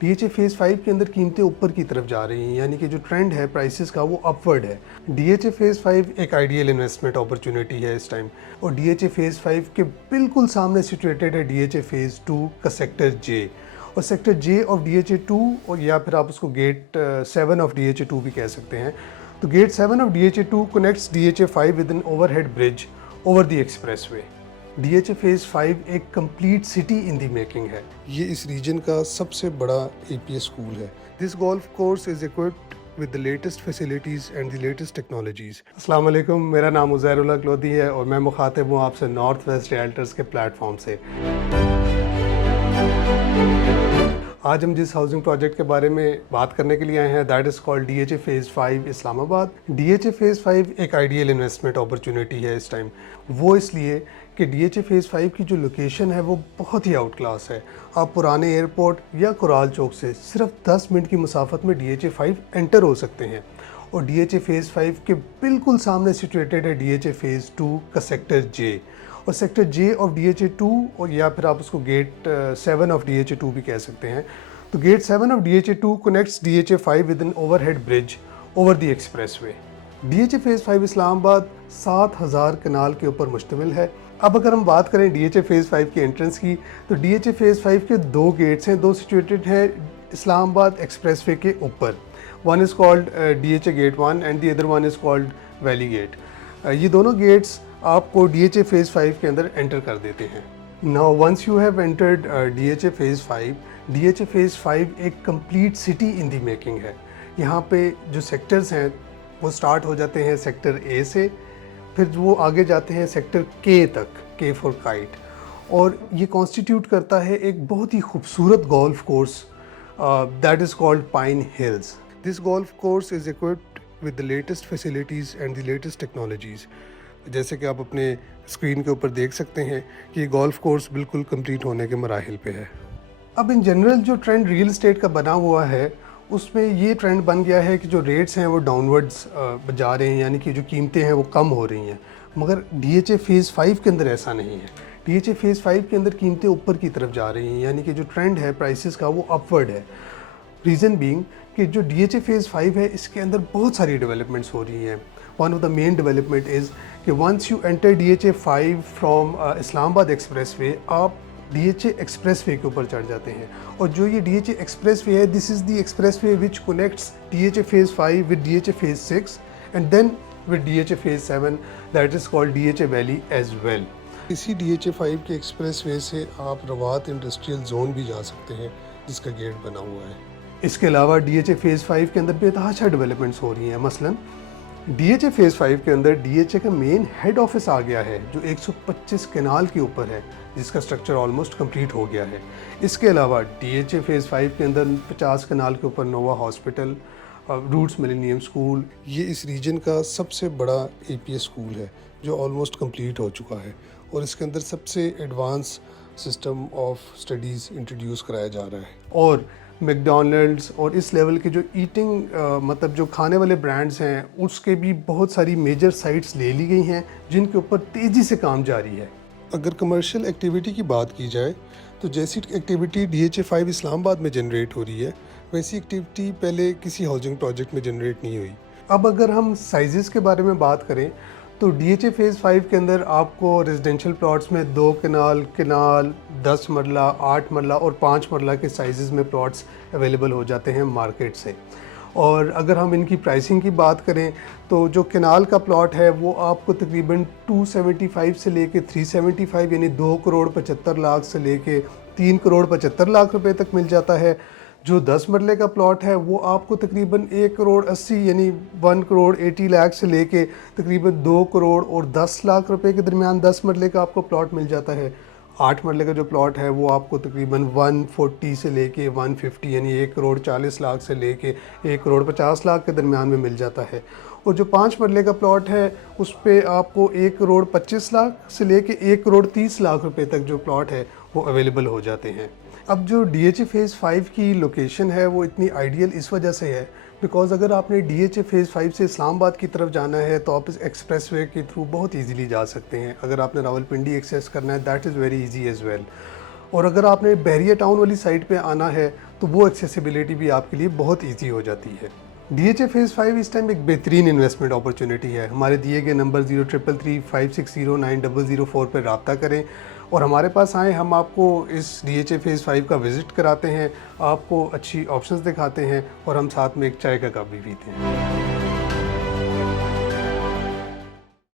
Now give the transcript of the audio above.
DHA phase 5 के अंदर कीमतें ऊपर की तरफ जा रही हैं, यानी कि जो ट्रेंड है प्राइसेस का वो अपवर्ड है। डीएचए फेज़ 5 एक आइडियल इन्वेस्टमेंट अपॉर्चुनिटी है इस टाइम, और डीएचए फेज़ 5 के बिल्कुल सामने सिचुएटेड है डीएचए फेज़ 2 का सेक्टर जे। और सेक्टर जे ऑफ डीएचए 2, और या फिर आप उसको गेट 7 ऑफ डीएचए 2 भी कह सकते हैं। तो gate 7 of DHA 2 connects DHA 5 with an overhead bridge over the expressway. DHA phase 5 एक complete city in the making है। ये इस रीजन का सबसे बड़ा एपीएस स्कूल है। This golf course is equipped with the latest facilities and the latest technologies. अस्सलाम वालेकुम, मेरा नाम उज़ैरुल्लाह क्लोदी है और मैं मुखातिब हूँ आपसे नॉर्थ वेस्ट रियल्टर्स के प्लेटफॉर्म से। आज हम जिस हाउसिंग प्रोजेक्ट के बारे में बात करने के लिए आए हैं, that is called DHA phase 5 Islamabad. DHA phase 5 एक आइडियल इन्वेस्टमेंट अपॉर्चुनिटी है इस टाइम, वो इसलिए कि डीएचए फेज़ 5 की जो लोकेशन है वो बहुत ही आउट क्लास है। आप पुराने एयरपोर्ट या कुराल चौक से सिर्फ 10 मिनट की मुसाफत में डीएचए 5 एंटर हो सकते हैं। और डीएचए फेज़ 5 के बिल्कुल सामने सिचुएटेड है डीएचए फेज़ 2 का सेक्टर जे। और सेक्टर जे ऑफ डीएचए 2, और या फिर आप उसको गेट 7 ऑफ डीएचए 2 भी कह सकते हैं। तो gate 7 of DHA 2 connects DHA 5 with an overhead bridge over the expressway. DHA phase 5 Islamabad 7000 kanal के ऊपर मुश्तमिल है। अब अगर हम बात करें डीएचए फेज़ 5 की एंट्रेंस की, तो डीएचए फेज़ 5 के दो गेट्स हैं, दो सिचुएटेड हैं इस्लामाबाद एक्सप्रेसवे के ऊपर। One is called DHA gate 1 and the other one is called valley gate. ये दोनों गेट्स आपको डीएचए फेज़ 5 के अंदर एंटर कर देते हैं। Now once you have entered DHA phase 5, DHA phase 5 एक complete city in the making है। यहाँ पे जो सेक्टर्स हैं वो स्टार्ट हो जाते हैं सेक्टर ए से, फिर वो आगे जाते हैं सेक्टर के तक, के फॉर काइट, और ये कॉन्स्टिट्यूट करता है एक बहुत ही खूबसूरत golf course that is called pine hills. This golf course is equipped with the latest facilities and the latest technologies. जैसे कि आप अपने स्क्रीन के ऊपर देख सकते हैं कि गोल्फ कोर्स बिल्कुल कंप्लीट होने के मराहिल पे है। अब इन जनरल जो ट्रेंड रियल एस्टेट का बना हुआ है, उसमें ये ट्रेंड बन गया है कि जो रेट्स हैं वो डाउनवर्ड्स जा रहे हैं, यानी कि जो कीमतें हैं वो कम हो रही हैं। मगर डीएचए फेज़ 5 के अंदर ऐसा नहीं है। डीएचए फेज़ 5 के अंदर कीमतें ऊपर की तरफ जा रही हैं, यानी कि जो ट्रेंड है प्राइसेस का वो अपवर्ड है। रीज़न बीइंग कि जो डीएचए फेज़ 5 है इसके अंदर बहुत सारी डेवलपमेंट्स हो रही हैं। One of the main development is कि once you enter DHA 5 from Islamabad expressway, आप डीएचए एक्सप्रेसवे के ऊपर चढ़ जाते हैं। और जो ये डीएचए एक्सप्रेसवे है, this is the expressway which connects DHA phase 5 with DHA phase 6 and then with DHA phase 7, that is called DHA valley as well. इसी डीएचए 5 के एक्सप्रेसवे से आप रवात इंडस्ट्रियल जोन भी जा सकते हैं, जिसका गेट बना हुआ है। इसके अलावा डीएचए फेज़ 5 के अंदर बेतहाशा डेवलपमेंट्स हो रही हैं। मसलन डीएचए फेज़ 5 के अंदर डीएचए का मेन हेड ऑफिस आ गया है, जो 125 कनाल के ऊपर है, जिसका स्ट्रक्चर ऑलमोस्ट कंप्लीट हो गया है। इसके अलावा डीएचए फेज़ 5 के अंदर 50 कनाल के ऊपर नोवा हॉस्पिटल, रूट्स मिलेनियम स्कूल, ये इस रीजन का सबसे बड़ा एपीएस स्कूल है जो ऑलमोस्ट कंप्लीट हो चुका है। और इसके अंदर सबसे advance system of studies introduce कराया जा रहा है। और मैकडॉनल्ड्स और इस लेवल के जो ईटिंग मतलब जो खाने वाले ब्रांड्स हैं, उसके भी बहुत सारी मेजर साइट्स ले ली गई हैं, जिनके ऊपर तेज़ी से काम जारी है। अगर कमर्शियल एक्टिविटी की बात की जाए, तो जैसी एक्टिविटी डीएचए 5 इस्लामाबाद में जनरेट हो रही है, वैसी एक्टिविटी पहले किसी हाउसिंग प्रोजेक्ट में जनरेट नहीं हुई। अब अगर हम साइज़ के बारे में बात करें, तो डीएचए फेज़ 5 के अंदर आपको रेजिडेंशियल प्लॉट्स में 2 कनाल 10 मरला, 8 मरला और 5 मरला के साइज़ में प्लॉट्स अवेलेबल हो जाते हैं मार्केट से। और अगर हम इनकी प्राइसिंग की बात करें, तो जो कनाल का प्लॉट है वो आपको तकरीबन 275 से लेके 375, यानी 2 करोड़ 75 लाख से लेके 3 करोड़ 75 लाख रुपए तक मिल जाता है। जो 10 मरले का प्लॉट है वो आपको तकरीबन 1 करोड़ 80, यानी 1 करोड़ 80 लाख से लेके तकरीबन 2 करोड़ और 10 लाख रुपए के दरमियान 10 मरले का आपको प्लॉट मिल जाता है। 8 मरले का जो प्लॉट है वो आपको तकरीबन 140 से लेके 150, यानी 1 करोड़ 40 लाख से लेके 1 करोड़ 50 लाख के दरमियान में मिल जाता है। और जो 5 मरले का प्लॉट है उस पे आपको 1 करोड़ 25 लाख से लेके 1 करोड़ 30 लाख रुपए तक जो प्लॉट है वो अवेलेबल हो जाते हैं। अब जो डीएचए फेज़ 5 की लोकेशन है वो इतनी आइडियल इस वजह से है बिकॉज़ अगर आपने डीएचए फेज़ 5 से इस्लामाबाद की तरफ जाना है तो आप इस एक्सप्रेसवे के थ्रू बहुत इजीली जा सकते हैं। अगर आपने रावलपिंडी एक्सेस करना है, that is very easy as well. और अगर आपने बहरिया टाउन वाली साइड पे आना है तो वो एक्सेसिबिलिटी भी आपके लिए बहुत ईजी हो जाती है। DHA फेज़ 5 इस टाइम एक बेहतरीन इन्वेस्टमेंट अपॉर्चुनिटी है। हमारे दिए गए नंबर 033356090004 पर रब्ता करें और हमारे पास आएँ, हम आपको इस DHA फेज़ 5 का विज़िट कराते हैं, आपको अच्छी ऑप्शंस दिखाते हैं और हम साथ में एक चाय का कप भी पीते हैं।